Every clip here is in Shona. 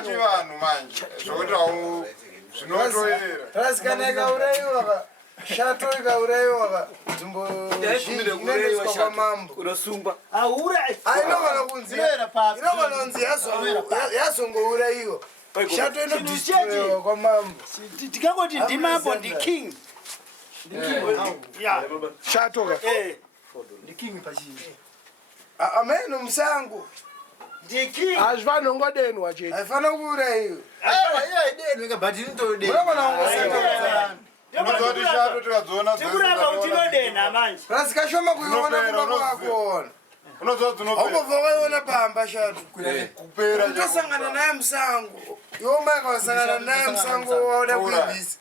bati vanhu manje zvoitawo zvinotoerera rasikana ikaurayiwa shato ikaurayiwa nzvimbo inoendeswa kwamambo unosungwa inogona kunzi yazongourayiwa shato inodistroyiwa kwamambo tikangoti ndimambo ndiking shato ka ndiking pachinji ameno musango hazvifani nongodenwa chete haifana kuurayiwa tikuramba kuti inodenha manje rasikashoma kuiona kumba kwakona aungobva waiona pamba shato utosangana naye musango iwoma ikasangana naye musango wauda kuibvisa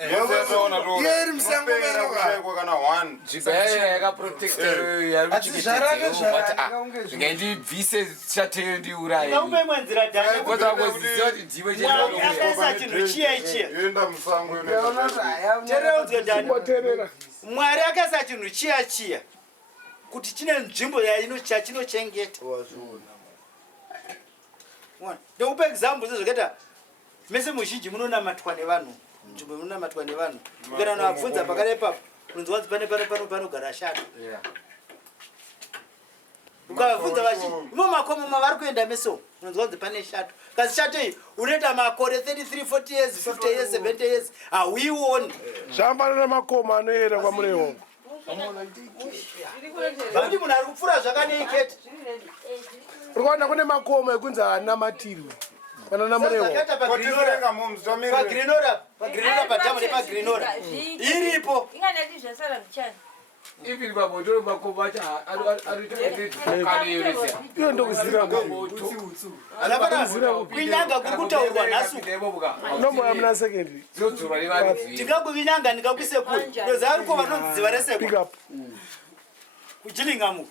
iye iri musango menokazvingandibvise chateyo ndiurayi ngaumemwenzira dhanakasa chinhu chiya terera mwari akasa chinhu chiya chiya kuti chine nzvimbo chachinochengeta ndikupa example zvezvakaita mese muzhinji munonamatwa nevanhu nzvimbo munonamatwa nevanhu kana nabvunza pakare papo unonzi wanzi panogara shato ukavabvunza vachi imo makomo mavari kuenda meso unonzi wanzi pane shato kasi shato iyi unoenda makore 33 40 years 50 years 70 years hauioni zvambana namakoma anoera kwamurewo vakuti munhu ari kupfuura zvakaneiketi uri kuona kune makoma ekunzi haanamatiriwe kana namurewo pagrinora padhamu nepagrinora iripo iviri pabotoro makoma acho iyo ndokuzira kuinyanga kuri kutaurwa nhasi nomboya muna secondary ndingakuvinyanga ndingakuise kuri ndoziva rukova nonzidziva resekwa kujilingamu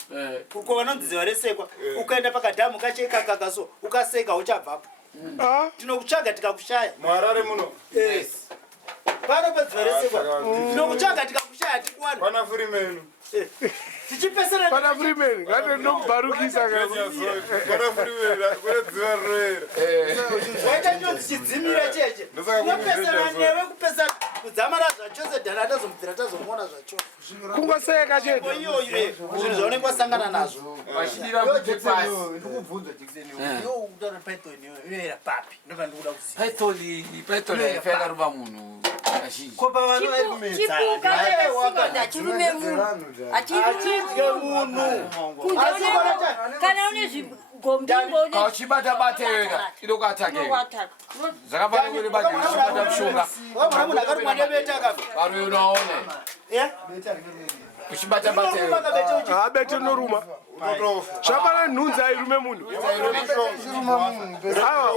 rukova nonzidziva resekwa ukaenda pakadhamu kacheikakakaso ukaseka uchabvapo tinokutsvaga tikakushaya mwarare muno pano padziva resekwa tinokutsvaga tikakushaya tikuwanu pana furimenu tichipesera pana furimeni ngate ndombarukisa pana furimenu kune dziva rinoera waita njodzi chidzimira cheche tinopesana newe kupesana kudzamara zvachose dhana atazomubvira tazomuona zvacho kungoseka chete iyoyo zvinhu zvaunenge wasangana nazvo vachidira kuti pasi python yaifaka ruva munhu kazhinji achidye munhu kauchibata-bata yoga inokatake zvakafanira kuti bachibata mushonga wamura munhu akarumwa nebeta akafa varume unaone uchibata-bata abete noruma zvapana nhunzi airume munhu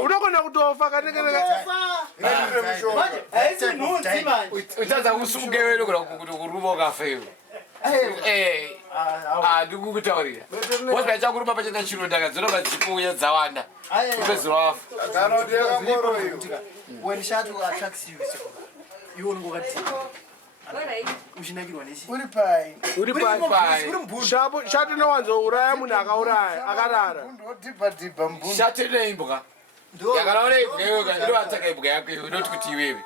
unogona kutofa haisi nhunzi manje utadza kusungewe nogona kuruma ukafeyo ndikukutaurira bosika chakuruma pachata chironda kadzona madzipuya dzawanda kupedzura wafa kana kuti yakangoroiwa uri pai shato inowanzouraya munhu akauraya akarara shate neimbwa yakaraona imbwa yoga inovataka imbwa yako inoti kuti iwewe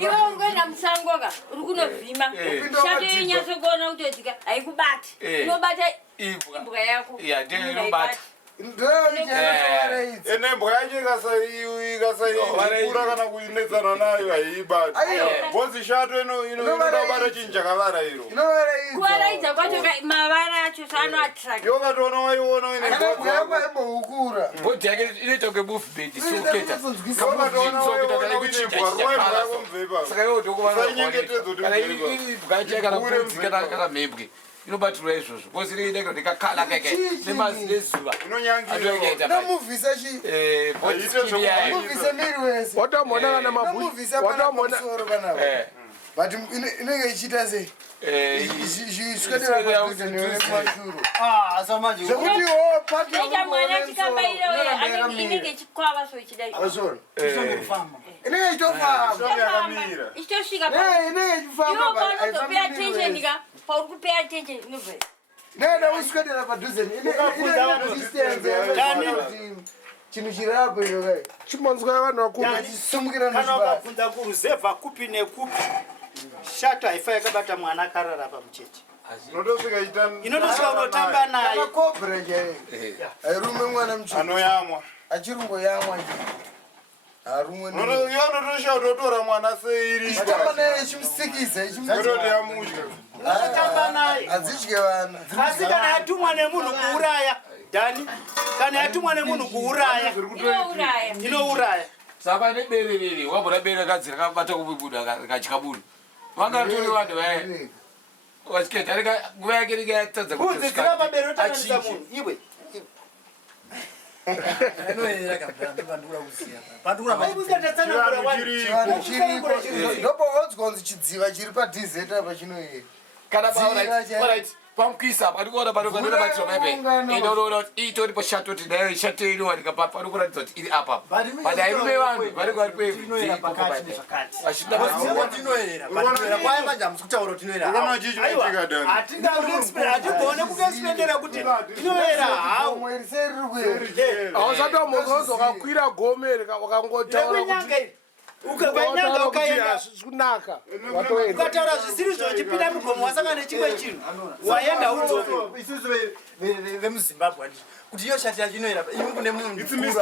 iwe ungoenda musangoka uri kunovhima shato inyatsokuona kutodzika haikubati inobata imbwa yako ndiyo inobata ene mbwa yacho ikasaikura kana kuinetsana nayo haiibati bhozi shato inobata chinhu chakavara iro kuvaraidza kwacho mavara acho saanoatraka yokatoona waiona ineukura bhodhi yake inoita kunge muvement soketa saka iwo ndokuvanakana imbwa yacho kana mbudzi kana mhembwe inobatirwa izvozvo kozi inoida kuti kakala keke nemazi nezuva namuvhisa miri wese watomona kana namuvhisa pamusoro panavo but inenge ichiita sei zviswedera kumashure zvekuti aita mwana chikabaira inenge ichikwava so ichidai inenge ichitofamba ichitosvika inenge ichifamba iwo paunozopay attention ka pauri kupay attention inobva neda uswedera padhuze chinhu chirapo iyo kai chimonzwa vanhu vakuru chisumukira kana nochibasa ukabvunza kuruzevha kupi nekupi shato haifa yakabata mwana akarara pamucheche inotosvika unotamba naye akakobhera chaiye airume mwana muchena anoyamwa achiringoyamwa harumwe yonotoshautotora mwana seiri tamba naye ichimusikisa yototi yamudya unotamba naye hadzidye vana asi kana yatumwa nemunhu kuuraya dhani kana yatumwa nemunhu kuuraya inouraya saka nebererere wabona bere kadzi rakabata kubuda rikatya buda vangatori vanhu vaya wasiketa nguva yake ringa yatadza budzi dzina mabere otananisa munhu iwe ndopaodzwa kunzi chidziva chiri padhizeta pachinoyera kana pamukwisa panikuona panobatiraaitori itoripo shatoti nayo shato inowanika papa anokuratidza kuti iri apapa but hairume vanhu vanenge hatigone kuexpendera kuti inoyera hau hausatomozozi wakakwira gome wakangotaura ukanyanga ukaenda kunaka ukataura zvisiri zvochipinda mugomo wasanga nechimwe chinhu waenda udzoke isusu vemuzimbabwe kuti iyo shati yacho inoera imune munhu zvinhu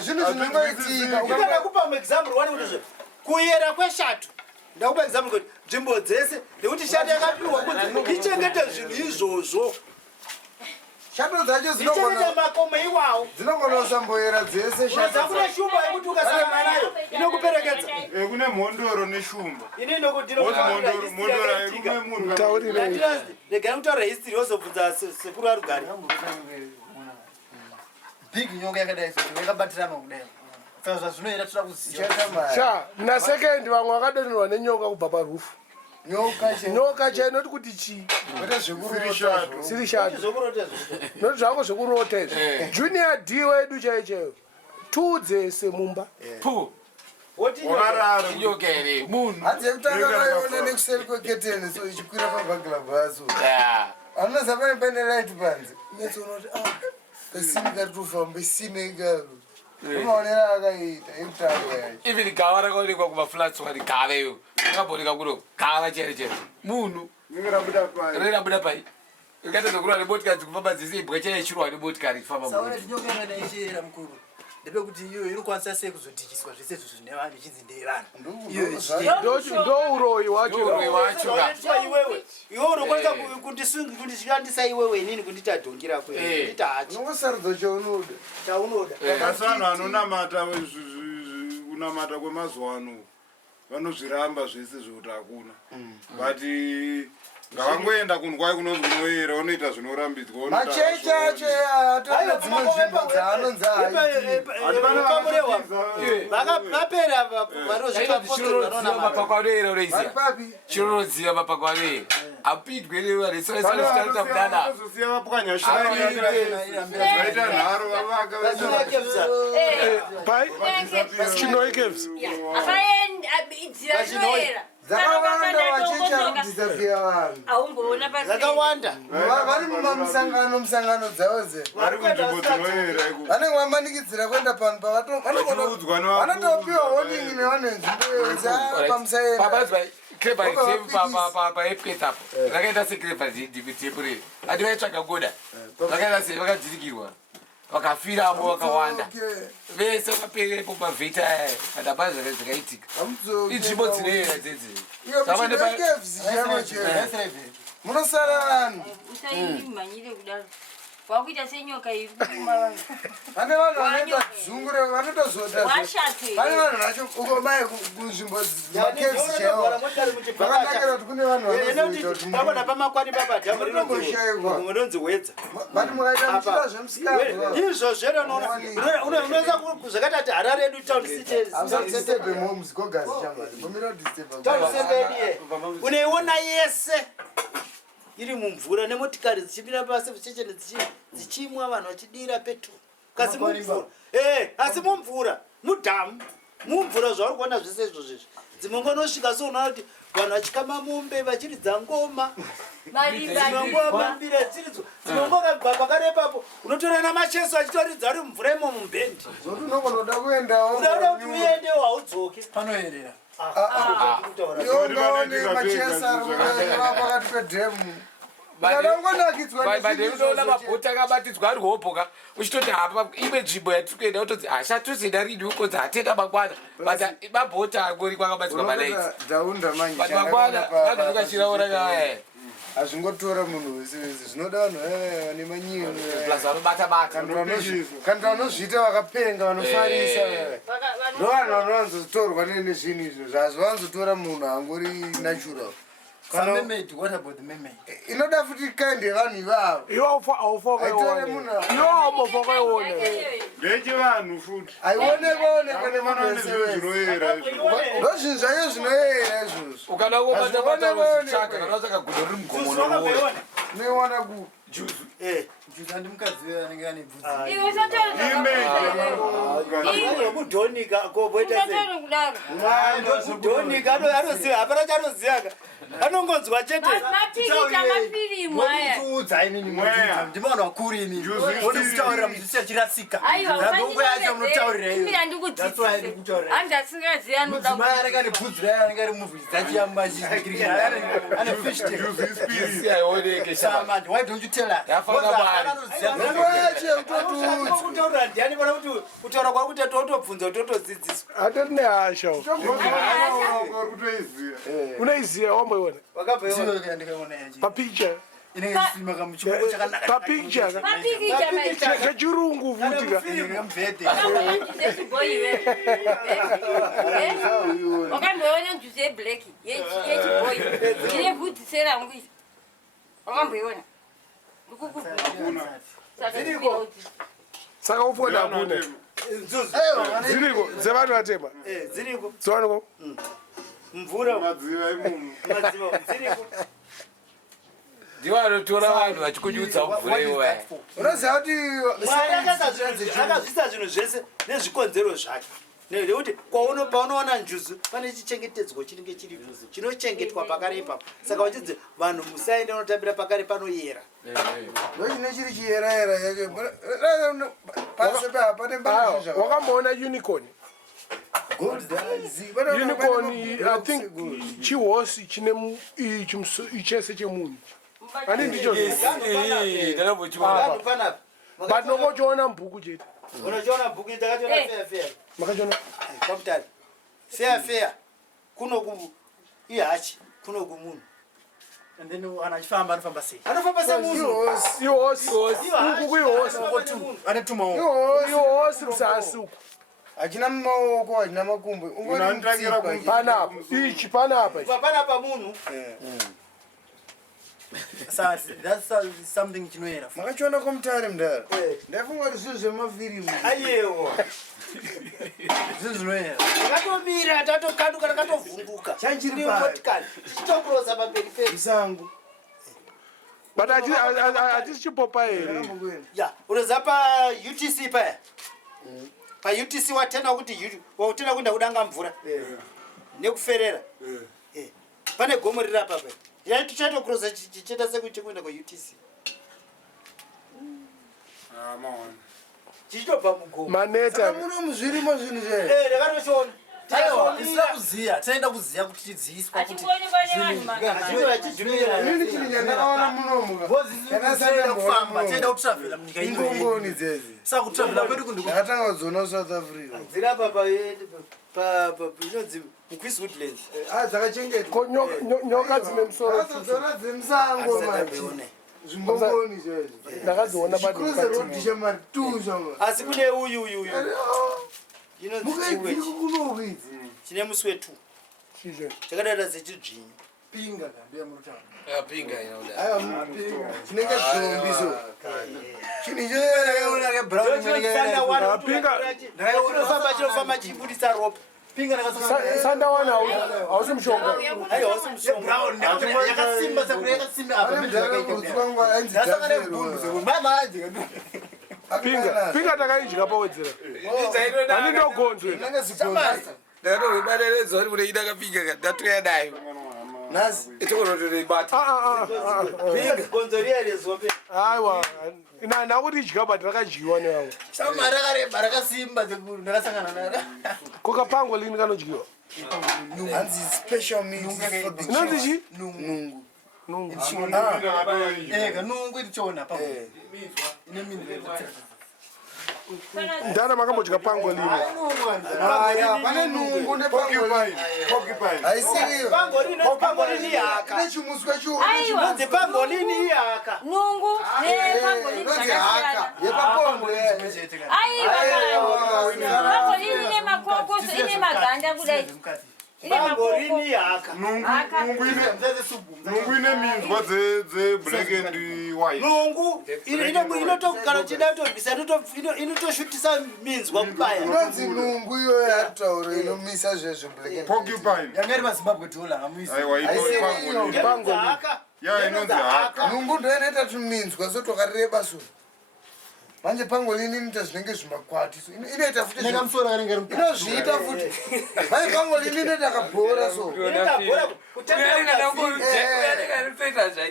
zvinongoitika ukadakupa muexample wani kuti kuyera kweshato ndakupa example kuti nzvimbo dzese nekuti shati yakapiwa kuti ichengete zvinhu izvozvo shato dzacho ichengete makomo iwawo dzinongonosamboyera dzese dzakune shumba yekuti ukasangana nayo inokuperekedza kune mhondoro neshumba ini nokutiregai kutaura history wozobvunza sekuru arugari big nyoka yakadai soti yakabatirana kudai saka zvazvinoera toda kuziva sha nasekendi vamwe vakadonherwa nenyoka kubva parufu nyoka chainoti kuti chii siri shato noti zvako zvekurota izvi junior d wedu chaicheyo tudzese mumba nyoka here munhu hadzi yekutanga vaiona nekuseri kweketeni so ichikwira pabhagilabhaso anoza pane paine light panze metsoona kuti pesini kari tofamba isine karo umaonera akaita ekutanga yacho even gava rakaonekwa kumaflatswani gaveyo akabooneka kuno gava chere chere munhu rerabuda pai ikatadzokurwa nebotikari dzikufamba dzese ibwa chaichirwa nebotikari ichifamba saona tinyoka yakadai ichiera mukuru ndepekuti iyo inokwanisa sei kuzodhikiswa zvese izvo zvine vanhu ichinzi ndeyevanhu ndouroyi wacho iwe unokwanisa kundishandisa iwewe inini kundita dhongera kwendita hachi unongosarudza chaunoda chaunoda asi vanhu vanonamata kunamata kwemazuva ano vanozviramba zvese zvokuti hakuna but ngavangoenda kundwai kunonzi unoyera unoita zvinorambidzwa macheche acho atorine dzimwe nzvimbo dzaanonzi vapera mapako anoyera unoiziva chirorodziva mapako anoyera apidwe nevaresoresarita mudana azosiya vapwanyashaaita nharo vavaka chinoikevs dzakawanda vacheche arikudhisapia vanhu dzakawanda vari mumusangano dzavo ze vari kunzvimbo dzinoyera vanenge vamanikidzira kuenda panhu pavanotopiwa honingi nevanhu enzvimbo yonzi pamusaenda paepketapo rakaita sekrevazidipureri ati vaitsvaga goda vakaita sei vakadzisikirwa vakafiramo vakawanda vese vaperepo pavhita padaba zvakaitika inzvimbo dzinoyera dzedzi munosara vanhu wakuita senyoka iri kukuma vanhu pane vanhu vanoita dzungure vanotozota pane vanhu vacho ukomai kunzvimbo makevs chaiwo vakanakira kuti kune vanhu vanozoita pamakwani papadhamunonzi wedza bati mukaita muchita zvemusikana izvo zvenonoza zvakati ati harare edu taundisitebe moms gogazi chamari bomira taundisembediye uneiona yese iri mumvura nemotikari dzichimira pasi vichechene dzichimwa vanhu vachidira petrol kasi mumvura asi mumvura mudhamu mumvura zvauri kuona zvese izvo zvizvi dzimwe ngonosvika soona kuti vanhu vachikama mombe vachiridza ngoma Mambira dziridzo. Dzinomboka pakarepapo. Unotora namacheso achitoridza ari mvura imo mumbendi. Zoti unoda kuendawo. Unoda kuti uendewo haudzoke. Panoerera. Yongaone machesa ari pakati pedhemu. Unoona mabhoti akabatidzwa ari hopoka uchitoti hapa imwe nzvimbo yatiri kuenda utodzi hashatusina rini ukonzi hatenda mangwana but mabhoti angori kwakabatidzwa malaiti mangwana vanhu vakachiraora kaya hazvingotora munhu wese wese zvinoda vanhu vane manyino plus vanobatabata kandi vanozviita vakapenga vanofarisa ndo vanhu vanowanzotorwa nezvinhu izvo zvazvanzotora munhu angori natural. What about the mermaid? Inoda futi kind yevanhu ivavo. Ngechivanhu futi. Aiwonekone kune munhu wese zvinoyera izvo. Ndozvinhu zvayo zvinoyera izvozvo. ukada kubatapata unotsvaga kana usaka gudo riri mugomo Unoiona ku juzu Juzu andimukadzi wewe anenge ane bvudzi. Mudhonika koboita mudhonika anoziva hapana chanoziva anongonzwa chete Mutiudza inini mweya. Ndimaona wakuru inini. Uri kutaurira muzvisi achirasika. Ndongo yacho munotauririra iyo. That's why ndikutaurira. Mudzimai anenge ane bvudzi raye anenge ari muvhudzi dzachiyamba achizvikirikira. Ane fish tank. Samanje, why don't you tell her? Kutaurira ndiani bona kuti kutaura kwakuti totobvunza totodzidziswa. Hatiri nehasha. Unoiziva wamboiona? Wakabaiona ndikaona yacho. Papicture. Inenge isima kamuchimbo chakanaka. Papicture. Kechirungu futika. Ngamvete. Wakamboona njuzi yeblack yechiboy ine bvudzi serangu izvi wakamboiona Saka ufona hakuna. Ziriko dzevanhu vatema. Ziriko. Dziwaniko? Mvura madziva imomo. Ziriko. ndiwo anotora vanhu vachikunyudza mvura iwe unoziva kuti Mwari akazvisa zvinhu zvese nezvikonzero zvake. Nekuti paunoona njuzu pane chichengetedzwa chinenge chiripo chinochengetwa pakare ipapo. Saka vachidzi vanhu musaenda unotambira pakare panoyera. ndochine chiri chiyerayera yake pasi pane mbazha. Wakamboona unicorn? Unicorn, I think chihosi chine ichese chemunhu. Ani ndicho. But nokochiona mubhuku chete. Unochiona bhuku ndakachiona fair. Makachiona? Kaputani. Fair. Kuno ihachi, kuno kumunhu. And then anachifamba anofamba sei? Anofamba semunhu. Ihosi. Uku kuihosi. Ane tumaoko. Ihosi msasi uku. Hachina maoko, hachina makumbo. Unandirangira Panapa. Ichi panapa. Panapa munhu. That's something chinoera. Makachiona komutare mudara. Ndaifunga kuti zvinhu zvemafirimu. Ayewo. Zvinhu zvinoera. Ndakatomira tatokaduka ndakatovhunduka. Chanchiri motikari. Chitokurosa pamberi pedu. Musango. But hatisi chipopa here. Ya, unoziva pa UTC paya. Pa UTC watenda kuti wautenda kuenda kudanga mvura. Nekuferera. Pane gomo riri apa paya. Ya tichatokurosa chicheta sekuti kuenda kwa UTC. maona. Chichitobva mugomo. Maneta. Muno muzvirimo zvinhu zve. Ndakatoshona. Aiwa, isina kuziya. Taenda kuziya kuti tidziiswa kuti. Nini chiri nyandakaona munomu. Taenda kufamba, taenda kutravela munyika ino. Ingongoni dzedzi. Saka kutravela kwedu kundu. Ndakatanga kudziona South Africa. Dzirapa pa inonzi muQueen's Woodlands. Dzakachengetwa. Nyoka dzine musoro. Dzona dzemusango manje. Zvimbongoni zvezvi. Ndakadziona Cruiser road chamari tuza. Asi kune uyu. Inonzi Mukaidzi kunoku idzi. chine musi wetu. Chizvo. Chakadada sechidzvinyo. Pinga kandiya murutano. pinga inoda Aiwa pinga. Chinenge zombi so. Chini Ndakaona ke brown Chinofamba chibudisa rope. Pinga ndakasaka. Sandawana hausi mushonga. Aiwa hausi Brown yakasimba sakuri yakasimba apa ndakaudzwa Ndasaka nebhundu sekuri mama aje. Pinga takaidya pawedzera. Ani ndogonzwe. ndakatoibalaledzwa kuti munoida kapinga ndatoya nayo Nasi. Aiwa. Nakuti idya but rakadyiwa newangu. Kokapango lini kanodyiwa? Hanzi special meals for the Inonzi chi? Nungu. Nungu. Nungu irichona pa. Ndana makambodya pango lini? Pane nungu nepangolini. Aisikiyo. Pangolini yaka. Nechimuswa chu. Nonzi pangolini yaka. Nungu nepangolini haka. Yepapondo. pangolini ine makoko ine maganda kudai. Pangolini yaka. Nungu ine minzwa dze black and white. Nungu inotogara chidato inotoshutisa minzwa kubaya. Inonzi nungu iyo yatauro inomisa zvezvo black. Porcupine. Yangari maZimbabwe dola ngamuisi. Aiwa ino Pango haka. Ya inonzi haka. Nungu ndo inoita tuminzwa sotokareba so. Manje pangolini inoita zvinenge zvimakwati so inoita futi Nekamusoro kanenge rimwe. inozviita futi. Manje pangolini inoita kabhora so. Inoita bhora kutanga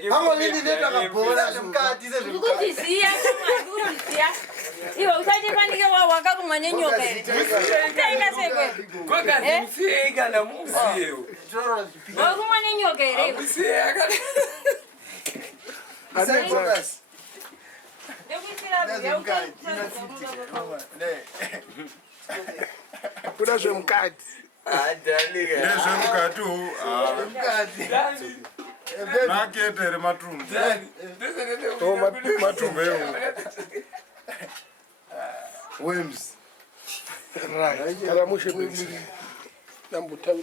Pangolini inoita kabhora so. Urikudziziya urikudziziya. Iwe usati panike wakarumwa nenyoka ere. Tenga sekwe. Kwakazimsiyeka namuziyo. Warumwa nenyoka ere. Amusiyeka. Asenzakasi. Kuda zvemukati. Nezvemukati naketere matumbu. Matumbu ewo. Worms. Right. Karamushe besi.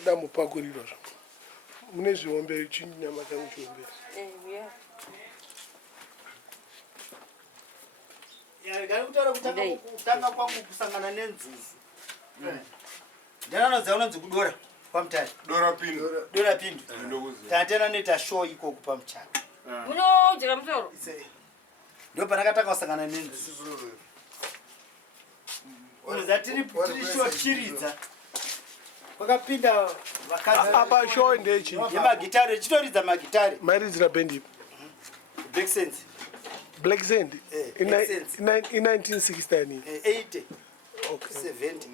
Dambopakurira zvo. Mune zviombe chinyama changu chiombe. Kutanga kwangu kusangana nenzuzu. Ndana unonzi kudora pamutare. Dora pindu. Dora pindu. Tatena neta show iko kupamutare. Unojera musoro. Ndo panakatanga kusangana nenzuzu. Unoza tiri show chiridza. Kwakapinda vakadzi. Apa show ndechi. Yemagitare chitoridza magitare. Mairidzira bendi. Black Sense. Black Sand in 1960. 80. Okay. 70.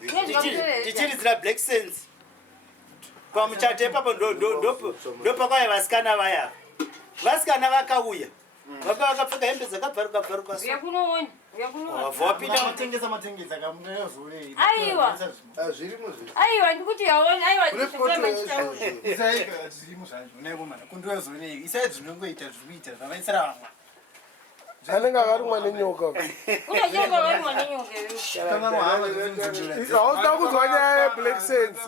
Nezvakapera. Tichiridzira Black Sense. Pamuchate papo ndo pakauya vasikana vaya. Vasikana vakauya. Vakapfeka hembe dzakabvaruka. Uyakunoona. Wapinda matengesa kamunga zure. Aiwa. Zvirimo zviri. Aiwa ndikuti yaona aiwa ndikutsema chitauri. Isaika zvirimu zvangu nekomana. Kundiwa zure. Isaika zvinongoita zvikuita zvavaisira vamwe. Anenge akarumwa nenyoka. Unonyoka warumwa nenyoka. Kama wahamba zvinonzvura. Hauda kuzwa nyaya yeBlack Sands.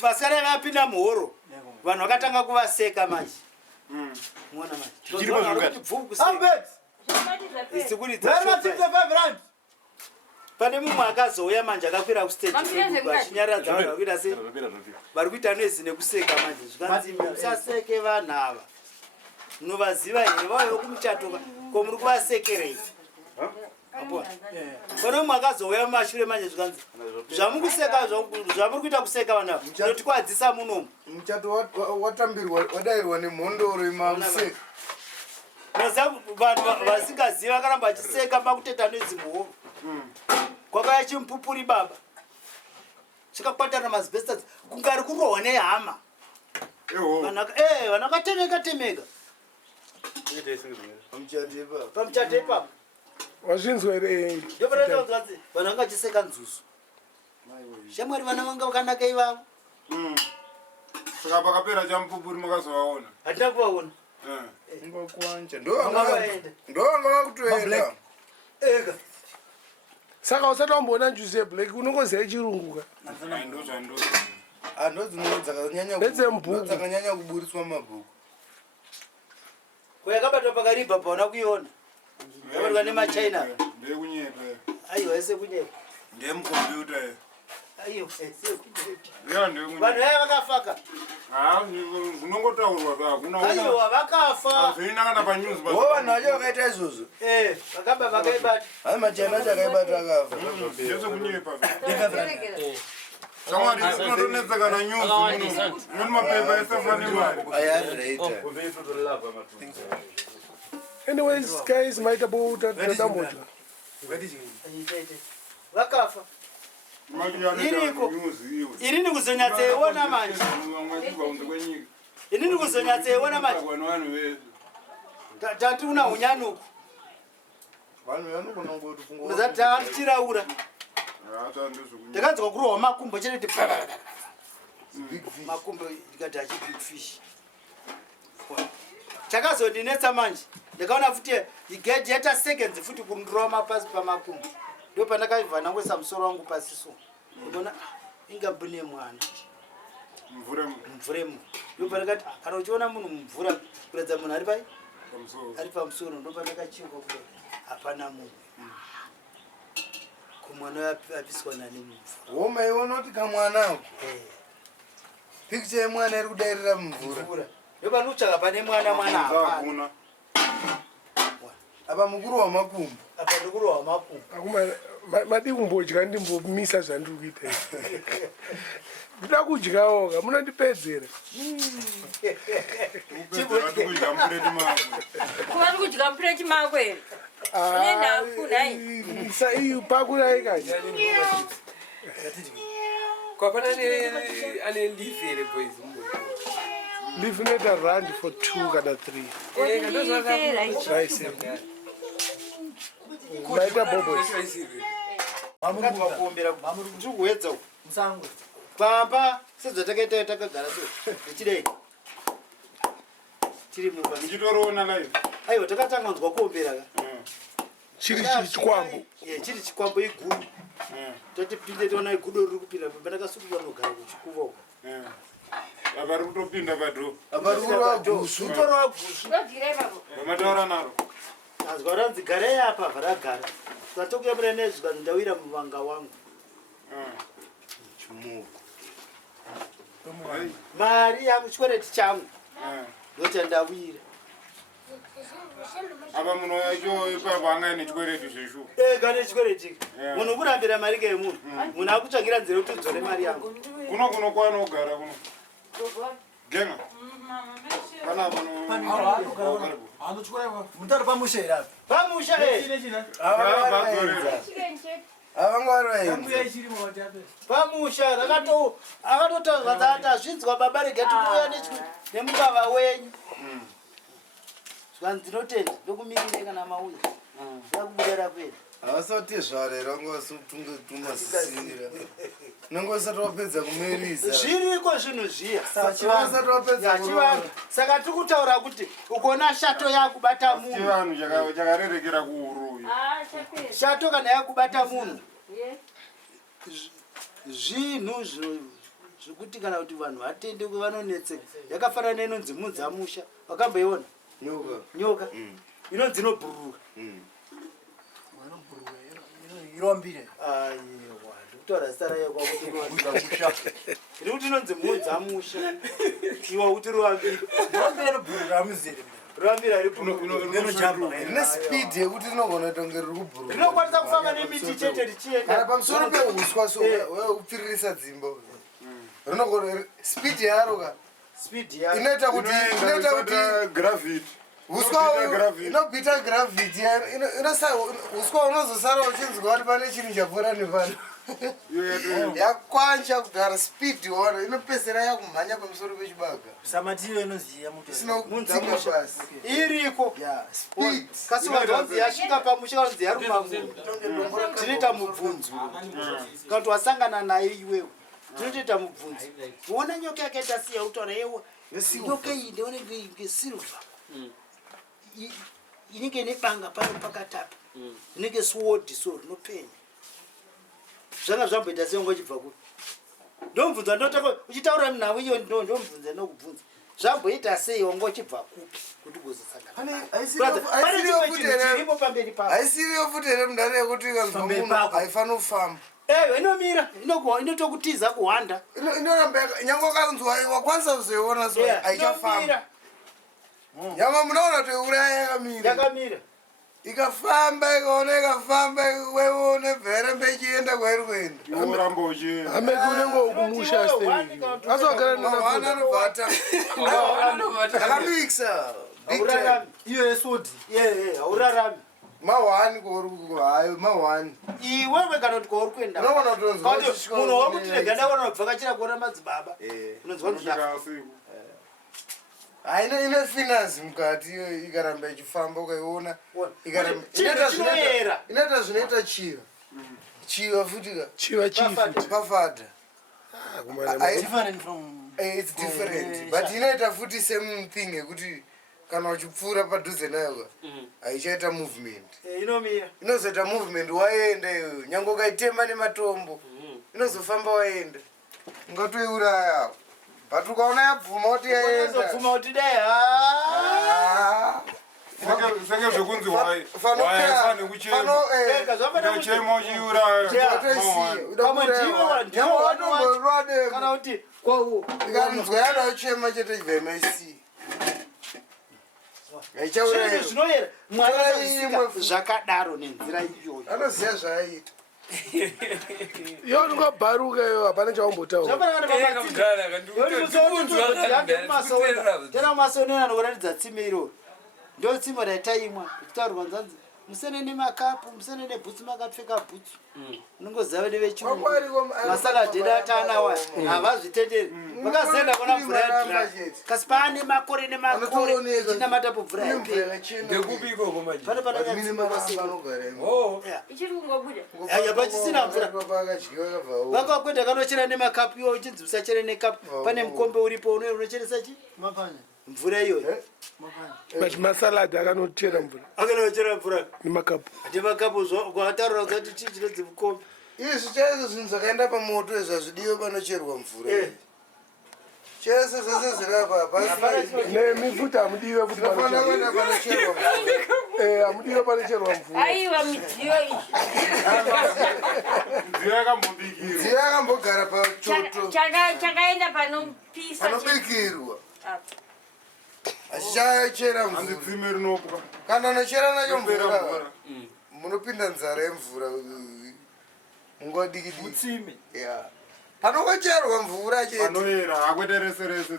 vasikana vapinda muhoro. Vanhu vakatanga kuvaseka manje. Muona manje. Chiripo zvakati. Albert. Pane mumwe akazouya manje akakwira kustage achinyaradza vanhu vakuita sei vari kuita noizi nekuseka manje zvikanzi musaseke vanhu ava munovaziva here vauya kumuchato ko muri kuvasekerei pane mumwe akazouya mumashure manje zvikanzi zvamukuseka zvamuri kuita kuseka vanhu ava notikwadzisa munomu muchato watambirwa wadayirwa nemhondoro imamuseka noza vanhu vasingaziva vakaramba vachiseka makuteta noizi muhoro kwakaya chimpupuri baba chikakwatana mazibhestas kungari kurohwa nehama vanhu vakatemeka pamuchato ipapo Wazvinzwa here? ndopaaazi vanhu vanga vachiseka nzuzu shamwari vana vanga vakanaka ivavo saka pakapera champupuri makazovaona hatina kuvaona ngokuwanja ndovanga vakutoenda ega saka usati wamboona njuzi yeBlack unongoziva chirungu ka andodzinoo dzakanyanya kuburiswa mabhuku kwayakabatwa pakariba paona kuiona yabatwa nemachina ndekunyepa aiwa ese kunyepa ndemukombiyuta aiyo vanhu vanhu vaya vakafaka zvinongotaurwa aiwa vakafa zvoinakana panews o vanhu vacho vakaita izvozvo vakaba vakaibata hai machina acho akaibata akafa ndesekunyepa Shamwari tinotonetseka na news muno. Noni mapepa esafane mari. Anyways, guys, maita bouta tadamota. Vakafa. Iriko. Irini kuzonyatseona manje. Irini kuzonyatseona manje. Tati una unyanuko. Vanhu vanokonongo tufungo. Muzatachiraura. Ndakanzwa kurohwa makumbo chete makumbo ndikati achi big fish. Chakazondinetsa manje. Ndakaona futi igeji yata seconds futi kundirohwa mapasi pamakumbo. Ndio pandakaiva nangwesa musoro wangu pasiso. Ndona ingambune mwana. Mvuremu. Ndio pandakati kana uchiona munhu mvura kuredza munhu ari pai? Ari pamusoro ndio pandakachiuka kuti hapana munhu. Kumwana apiswa nani mvura. Woma iona kuti kamwana. Picture yemwana iri kudairira mvura. Ndio panuchaka pane mwana hapana. Apa mukuru wa makumbo. Apa ndikuru wa makumbo. Akuma madikumboja ndimbomisa zvandiri kuita. Ndida kudyawo munondipedzera. Kuvari kudya mupureti mako here. Unoenda kudai. Sai pakurai kanje. Kwapana ane leaf here boys. Leave net a rand for 2 kana 3. Rice. Maita bobos. Vamukati vakuombera ndiri kuedza musango. Pamba sezvatakaita takagara so. Ndichidei. Tiri mumba. Ndichitorona live. Aiwa takatanganzwa kuombera ka. Chiri chikwambo. Chiri chikwambo iguru. Tatipinde tona igudo riri kupinda pamba takasukirwa nogara kuchikuvo. Avari kutopinda padro. Avari kurwa gusu. Kutorwa gusu. Ndodzirai pako. Vamataura naro. Azwa ranzi garei apa varagara. Tatokuyamura nezvika ndawira muvanga wangu. Chimuko. Mari yangu chikwereti changu. Ndochandawira. Apa munhu yacho ipapo anga nechikwereti zveshu. Gane chikwereti. Munhu kurambira mari ke munhu. Munhu akutsvagira nzira kuti udzore mari yangu. Kuno kwanogara kuno. Genga. Kana munhu Mutari pamusha here apa? Pamusha here. Pamusha akatotazata zvinzwa baba rega tikuuya nemukava wenyu. Zvanzi ndinotenda ndokumirire kana mauya. Ndakubudera kwenu. Havasati zvarera ngosutungwe tumasisira. Nongosati wapedza kumerisa. Zviriko zvinhu zviya. Savasati wapedza kuchivanhu. Saka tiri kutaura kuti ukona shato yakubata munhu. Chivanhu chakarerekera kuuru. Shato kana yakubata munhu. Zvinhu zvekuti kana kuti vanhu vatende vanonetseka. Yakafanana inonzi mudzamusha. Wakamboiona? Nyoka. Inonzi inobhururuka. Irombire. Aiwa, ndikutaura zita rayo kwakuti kuti inonzi mudzamusha. Iwa kuti ruambire. Irombire inobhururuka muzere. Ruambira iri rine speed yekuti rinogona tonge riri kubhururuka. Rinokwanisa kufamba nemiti chete richienda. Kana pamusoro peuswa so upfiririsa dzimbo. Rinogona speed yaro ka. Speed yaro. Inoita kuti gravity. Uswa inobita gravity uswa unozosara uchinzwa kuti pane chinhu chapfuura nepano. Yakwancha kugara speed wana inopesera yakumhanya pamusoro pechibaga. Samatiyo inoziya muto. Sinokudzima basi. Iriko. Speed. Kasi vanhu yasvika pamusha vanzi yarumamunhu. Tinoita mubvunzo. Kana wasangana naye iwewe. Tinoita mubvunzo. Uona nyoka yakaita siya utaura yewa. Nyoka iyi ndione ngesilver. Inenge nebanga pano pakatapa. Inenge sword so rinopenya. Zvanga zvamboita sei ngochibva ku. Ndomubvunza ndotaka uchitaura nawe iyo ndomubvunza nokubvunza. Zvamboita sei ngochibva kupi kuti kuzosangana. Haisiriyo futi here mundare yekuti ikanzwa munhu haifani kufamba. Inomira, inotokutiza kuhanda. Inoramba nyange ukanzwa wakwanisa kuzoiona so haichafamba. Nyama munaona kuti uraya yakamira. Yakamira. ikafamba ikaona ikafamba weone vhere mbechienda kwairi kuenda ameki unenge ukumusha steni asogara mawana anobvata akamikisa iyo yesoti haurarami mawani hayo mawani iwe wekanoti kwauri kuenda unoona kutonzi munhu wakutirega ndakona kubvakachira kuona madzibaba unonzwa ndoda haina ine finance mukati iyo ikaramba ichifamba ukaiona inoita zvinoita chiva futika chiva pafadha Different from it's different but inoita futi same thing yekuti kana uchipfuura padhuze nayo haichaita movement inomira inozoita movement waenda iyoyo nyange ukaitema nematombo inozofamba waenda ungatoiuraya but ukaona yabvuma kuti yaendazopfuma kuti dai senge zvekunzi waifane kuchemo kana kuti kwauo ikanzwa yadachema chete chivemesi zvinoyera mwana zvakadaro nenzira iyoyo anoziva zvaaita iyo ndingabharuka iyo hapana chaumbotaura tena masonena nokuratidza tsime iroro ndo tsime raitaimwa ichitaurwa nzanzi musene nemakapu musene nebhutsu makapfeka bhutsu unongoziva nevechirungu masaladhedi ataanawa havazvitenderi makazenda kona mvura yadhira kasi paane makore nemakore ichinamata pobvura yapachisina mvura vakakwenda kanochera nemakapu iwo uchinzi usachere nekapu pane mukombe uripo unocheresa chi mvura iyoyo but masaladi akanochera mvura akanochera mvura nemakapu nemakapu kwataura kuti chii chinodzi mukombe izvi chaizvo zvinhu zvakaenda pamoto ezvazvidiwe panocherwa mvura chese zvese zvirapanemipfuta hamudiwe kuti panoenda panocherwa hamudiwe panocherwa mvura aiwa midziyo iyi dziyo yakambogara pachoto chakaenda panopisa panobikirwa achichachera mvura kana nochera nacho mvura munopinda nzara yemvura munguva dikidiki panokocherwa mvura chanoera akwetereserese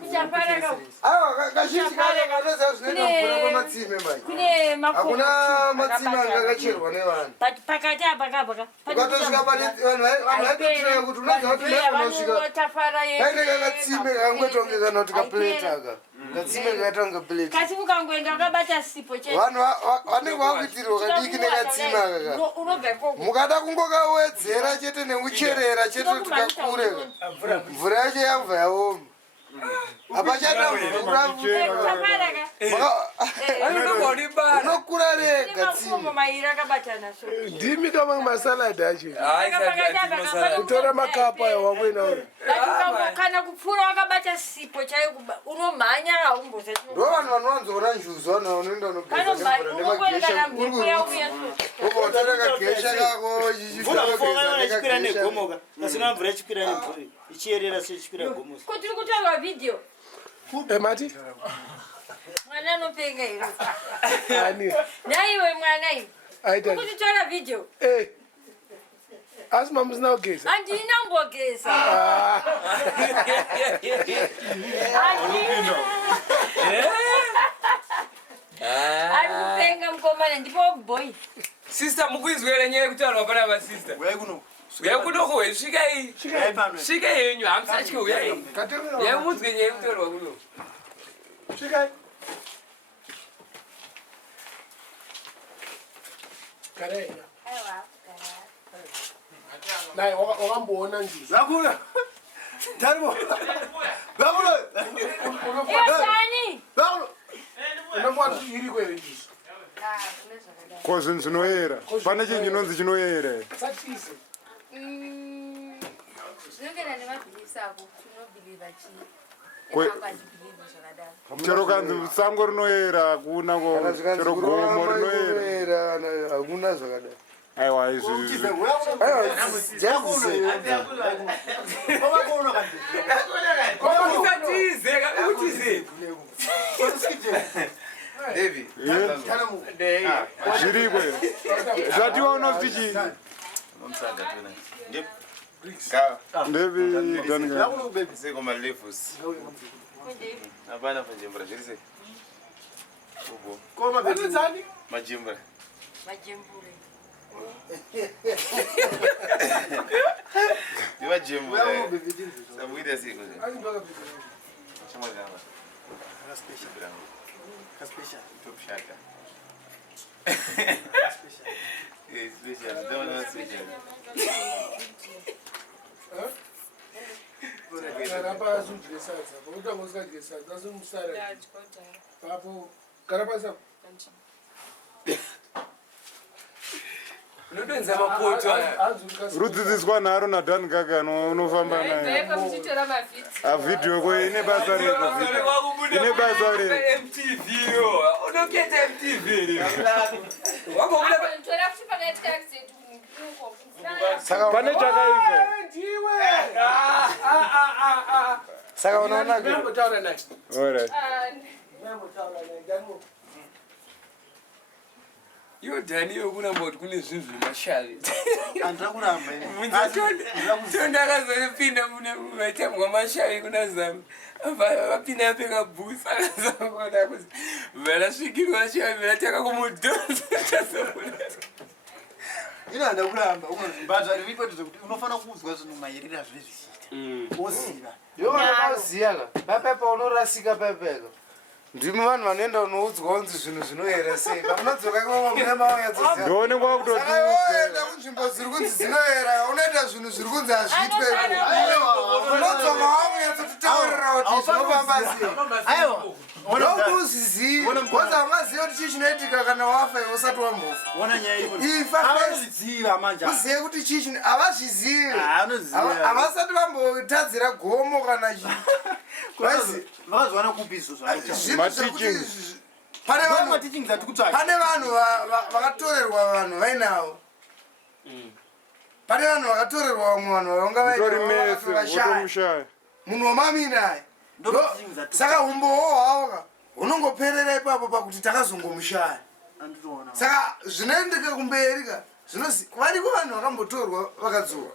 kazhinjikanoza zvinoita mvura pamatsime manje hakuna matsime anga akacherwa nevanhu pakati apakapaka ukatosvika pane vanhu vaitotiraya kuti unoziva kuti neunosvika paine kakatsime kakangotonge kana kuti kapuleti aka katsime kakatonge pleti kasi ukangoenda ukabata sipo vanhu vanenge vakuitirwa kadiki nekatsime akaka mukada kungokawedzera chete nekucherera chete tikakure mvura yacho yabva yaoma hapachata mvuraunokura rega ndimi kamwe masaladi acho kutora makapu ayo wakuina kana kupfuura wakabata sipo chaiyo unomhanya haumboza ndo vanhu vanowanzoona njuzu vanhu vanoenda unogezaotora kagesha kako ichikwira negomoka asina mvura ichikwira nemvura ichiyerera seichikwira gomoka kutiri kutorwa vhidhiyo mati mwana anopenga iro ani naiwe mwana iwe aita kutitora vhidhiyo asi mamusina kugeza handina mbogeza ari kupenga mukomana ndipo boy sister mukuizwera nyaya kutaurwa pana vasista yakunokowe svikai svika yenyu hamusatye uyai yamudzwe nyaya kutaurwa kuno svikai nai wakamboona njuzi vakuna taribo vakuna iwatani unombwa iri kwere njuzi ko zvinhu zvinoyera pane chinhu chinonzi chinoyera satise zvinongena nemabhilivisi ako tinobhiliva chii chero kanzi sango rinoyera hakuna chero gomo rinoyera hakuna zvakadai aiwa izvi David. Zviriko here. Zvatiwa unozichi. Ndevi Danika. Seko malevos. Abana pajimbra zvirise. Ubo. Koma bezani. Majimbra. Majembure. Diva jimbra. Sabuida siko. Chama gamba. Special. Special. Top shaka. Special. Don't know special. Karapa azudresaza. Uda ngosakadresaza. Asumsara. Papo. Karapa sa. Unotenza mapoto aya. Rudzidziswa nharo naDan Gaga unofamba naye. Video ko ine basa reko. Ine basa reko. MTV yo. Unoketa MTV ri. Wabobuda Saka pane chakaita. Ndiwe. Saka unaona ke. Ndambotaura naye. Alright. Ndambotaura naye. Gamu. Yo Dani yokunamboti kune zvinhu zvemashari. Andakuramba ine. Tondakazopinda mumaitamu kwamashari kuna Zambia. Vapinda apfeka bhusi akazangona kuti vanasvikirwa shari vanataka kumudhonza. Ino andakuramba umbazva riripo kuti unofana kuzwa zvinhu maerera zvezvichita. Oziva. Yoziya ka. Papepa unorasika papepa. Ndimi vanhu vanoenda unoudzwa unzi zvinhu zvinoyera sei. Pamunodzoka kwavo mune mauya dzoziya. Ndoonekwa kutoti Unoenda kunzvimbo zviri kunzi dzinoyera, unoita zvinhu zviri kunzi hazviitwe. Unodzoka wauya dzotitaurira kuti zvinofamba sei. Aiwa. Ndokuzizivi. Kwanza hamazivi kuti chii chinoitika kana wafa iwe usati wambofa. Ona nyaya iri. Ifa first. Avazviziva manje. Uzive kuti chii havazvizivi. Anoziva. Havasati vambotadzira gomo kana chii. Vakazowana kupi izvozvo. Pane vanhu vakatorerwa vanhu vainavo. Pane vanhu vakatorerwa vamwe vanhu vanga mese munhu wamami naye. Saka umbowo hwavo unongoperera ipapo pakuti takazongomushaya. Saka zvinoendeka kumberi ka variko vanhu vakambotorwa vakadzoka.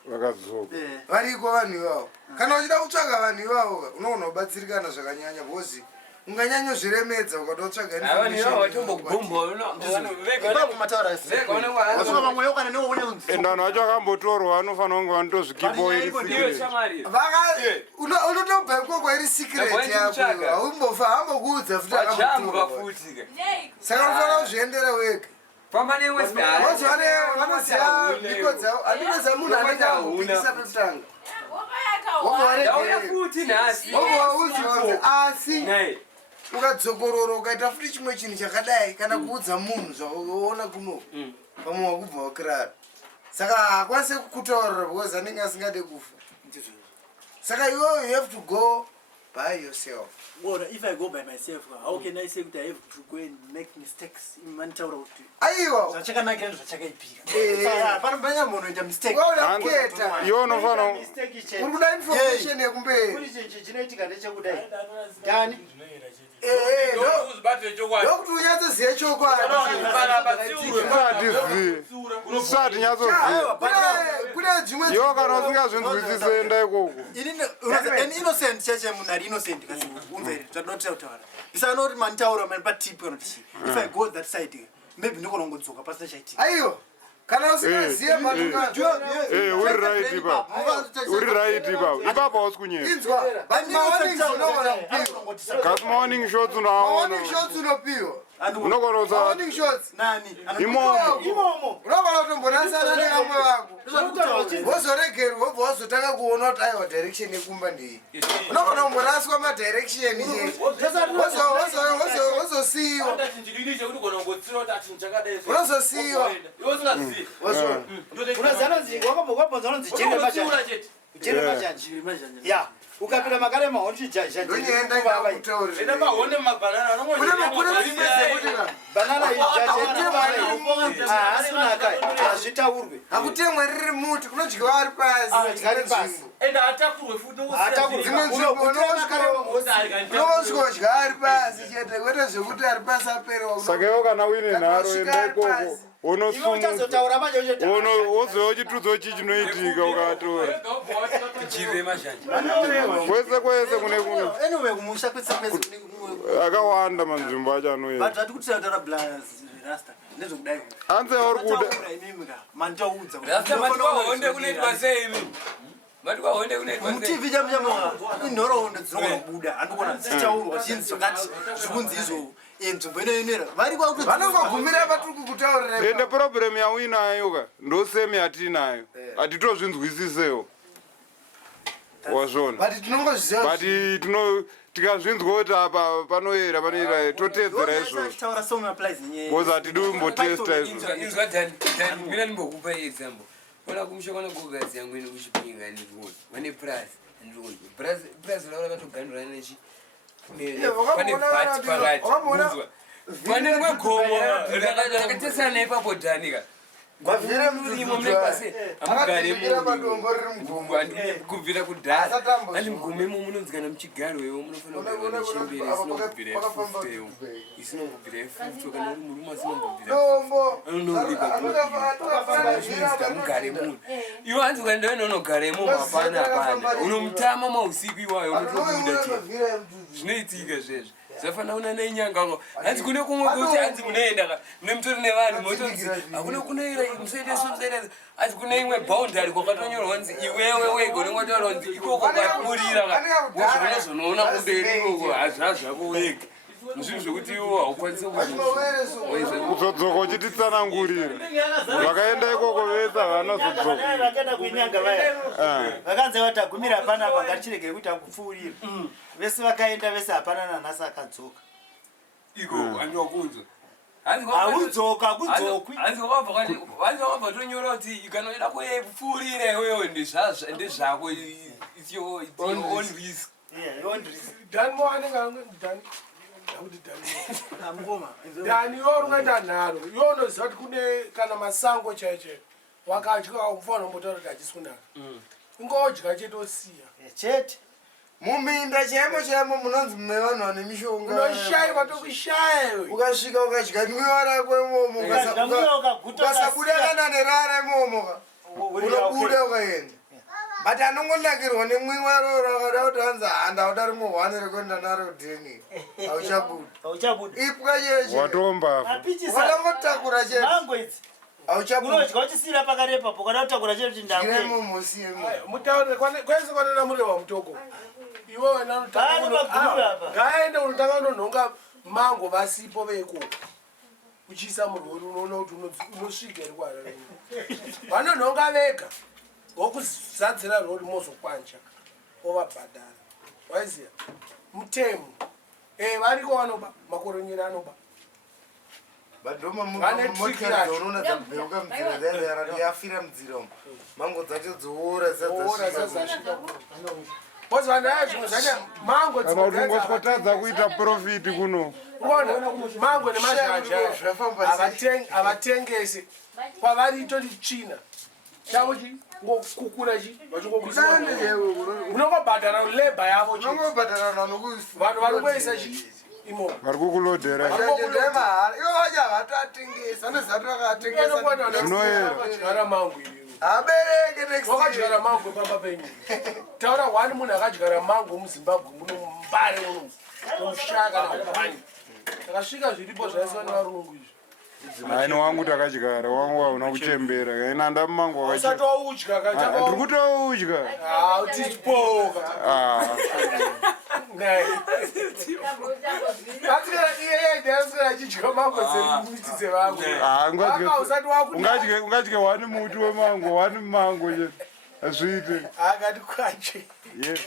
Variko vanhu ivavo. Kana uchida kutsvaga vanhu ivavo unoona kubatsirikana zvakanyanya because unganyanya zviremedza ukada kutsvaga vanhu vacho vakambotorwa vanofanira kunge vanotozvikipo iri unotobva ikoko iri secret yako haumbofa hambokuudza futi akamutorwa. Saka unofanira kuzviendera wega. Andinoza munhu anenge ambopikisa pekutanga asi ukadzokorora ukaita futi chimwe chinhu chakadai kana kuudza munhu zvauona kuno pamwe wakubva wakirara. Saka haakwanise kukutaurira because anenge asingade kufa. Saka you have to go by yourself. Well, if I go by myself, how can I say that I have to go and make mistakes in Mantaura? Aiwa. Zvachakanakira zvachakaipika. Panobanya munhu oita mistake. Waudaketa. Iwo unofana Uri kuda information yekumberi. Kuri chinoitika ndechekudai. Dani. Ndokuti unyatsoziva chokwadi. usati nyatsoziva. Kune dzimwe Iwo kana usingazvinzwisisi enda ikoko. An innocent church munhu ari innocent kasi unzeri zvatinotaura kutaura. Isanoti manitaura mani patip kana kuti if I go that side maybe ndikona kungodzoka pasina chaitika. Aiwa. Kana usingaziva patukana. Uri right ipapo. Uri right ipapo. Ipapo hausi kunyema. Inzwa. Kasi morning shots unaona. Unopiwa. Unogona kusa. Morning shots. Nani? Imomo. Unogona kutombonasana nekamwe wako. Wozoregerwa wobva wazotanga kuona kuti aiwa direction yekumba ndii. Unogona kumboraswa madirection wozosiyiwa. Unozosiyiwa. Ya, ukapira makare mahonchi jaja. Banana is jaja. Asuna kai. ngazvitaurwe hakutemwa riri muti kunodyiwa ari pasi unosvodya ari pasi chete kwete zvekuti ari pasi aperewa saka iwo kana uine nharo enda ikoko unozotaura manje wozoya chitudzo chi chinoitika ukatora kwese kwese kune kuno anyway kumusha kwese akawanda manzvimbo acho anoenda but ati kuti taura blast rasta nezvokudai anze uri kuda manitaudza rasta matwahonde kunoitwa sei imi matwahonde kunoitwa sei mutivi chamchama inhoroondo dzinokubuda handikuona dzichaurwa chinzi zvakati zvikunzi izvo nzvimbo inoemera vari kwakuti vanongogumira patuku kutaurira ende problem yauinayo ka ndosemi yatinayo hatitozvinzwisisewo wazvona but tinongozviziva but tikazvinzwa kuti apa panoera panoera totedzera izvozvo bcause hatidi kumbotesta izvo dhani mina ndimbokupa example ona kumusha kwana gogazi yangu ine kuchipinga ndikuona vane plus plus laura katogandura nechi pane bhat pakati kuzwa pane rimwe gomo rakatesana naipapo dhanika gwavhiremurimo munepase amugare kubvira kudhara andi mugumemo munonzikana muchigarwewo munofanira kugara nechemberi isinongobvira efufteyo isinongobvira efufte kana uri murume asinongobvira anonoripa mugare munhu iwo hanzi ukaenda unogaraimo mapana apana unomutama mausiku iwayo unotobuda chete zvinoitika zvezvo zafanira una nenyanga hanzi kune kumwe kuti hanzi munoenda munemutori nevanhu motonzi hakuna kunoira musaitesomusaita hanzi kune imwe boundary kwakatonyorwa nzi iwewe wega unengotaura nzi ikoko kwapurira wozvonozonoona kumberi ikoko hazva zvako wega zvinhu zvokuti iwo haukwanisi kuzodzoka uchititsanangurira vakaenda ikoko vese havanazodzoka vakaenda kuinyanga vaya vakanzi vatagumira panapa ngatichirege kuti akupfuurira vese vakaenda vese hapana nanhasi akadzoka iko andwakunzwa haudzoka kudzokwi hanzi wakabva tonyora kuti ikanoida kupfuurira iweyo ndezvako it's your own risk dhani iwo ringaita nharo iwo unoziva kuti kune kana masango chaiche wakatya ufanira kumbotaura kuti hachisi kunaka ingodya chete osiya chete muminda chaimo munonzi mume vanhu vane mishonga unoshayiwa tokushaya ukasvika ukadya mwiwa rako imomo ukasabuda kana nerara imomo unobuda ukaenda but anongonakirwa nemwiwa roro akada kuti hanzi handauda rimwe hwane rekuenda naro dheni hauchabuda ipwa cheche watongotakura chete unodya uchisira pakarepa pokada kutakura chete kuti ndamutaurire kwese kwanana mureva mutoko iwe wenagaende unotanga unonhonga mango vasipo veikoko uchiisa murwori unoona kuti unosvika iri kwana vanonhonga vega wokuzadzira rori mozokwanja ovabhadhara waiziya mutemo variko vanoba makoronyera anoba yafira mudzira umo mango dzacho dzoora ungoswotadza kuita profiti kuno mango nemazhazha havatengesi kwavari itori tsvina chavo ngokukura unongobhadhara lebha yavo vanhu vari kuisa imo vari kukulodhera ivo vacha vatoatengesa zvinoera mango abereke wakadyara mango pamba penyu taura wani munhu akadyara mango muzimbabwe muno mbare mushaka naubani takasvika zviripo zvaisiwa nevarungu izvi aine wangu takadyara wangu hauna kuchembera kainanda mumango usati waudya ndiri kutoudya tichipoka achidya mango dzemiti dzevamwe ungadye wani muti wemango wani mumango chete azviite akati kwache yes